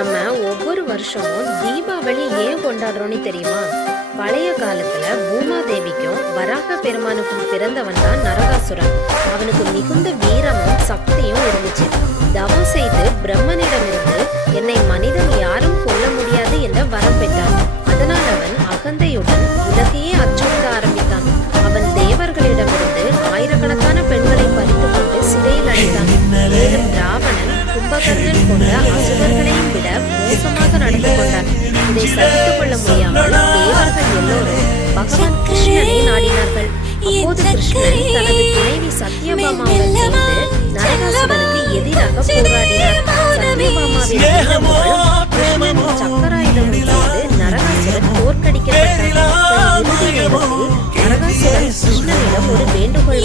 நம்ம ஒவ்வொரு வருஷமும் தீபாவளி ஏன் கொண்டாடுறோம்னு தெரியுமா? பழைய காலத்துல பூமாதேவிக்கும் வராக பெருமானுக்கும் பிறந்தவன் தான் நரகாசுரன். அவனுக்கு மிகுந்த வீரமும் சக்தியும் இருந்துச்சு. தவம் செய்து பிரம்மனிடமிருந்து என்னை மனிதன் யாரும் கொல்ல முடியாது என்ற வரம் பெற்றான். அதனால் அவன் அகந்தையுடன் உலகையே அச்சுறுத்த ஆரம்பித்தான். அவன் தேவர்களிடமிருந்து ஆயிரக்கணக்கான பெண்களை பறித்து கொண்டு சிறையில் அடைத்தான். மேலும் ராவணன், கும்பகர்ணன் போன்ற அசுரர்களையும் விட மோசமாக நடந்து கொண்டான். இதை சகித்துக் கொள்ள முடியாமல் தேவர்கள் எல்லோரும் பகவான் கிருஷ்ணனை நாடினார்கள். அப்போது கிருஷ்ணன் தனது துணைவி சத்யபாமாவுடன் சேர்ந்து நரகாசுரனுக்கு எதிராக போராடினார். சத்யபாமாவின் கிருஷ்ணனின் சக்கராயுதம் செய்து நரகாசுரன் தோற்கடிக்கப்பட்டான். இறுதி நேரத்தில் நரகாசுரன் கிருஷ்ணனிடம் ஒரு வேண்டுகோள்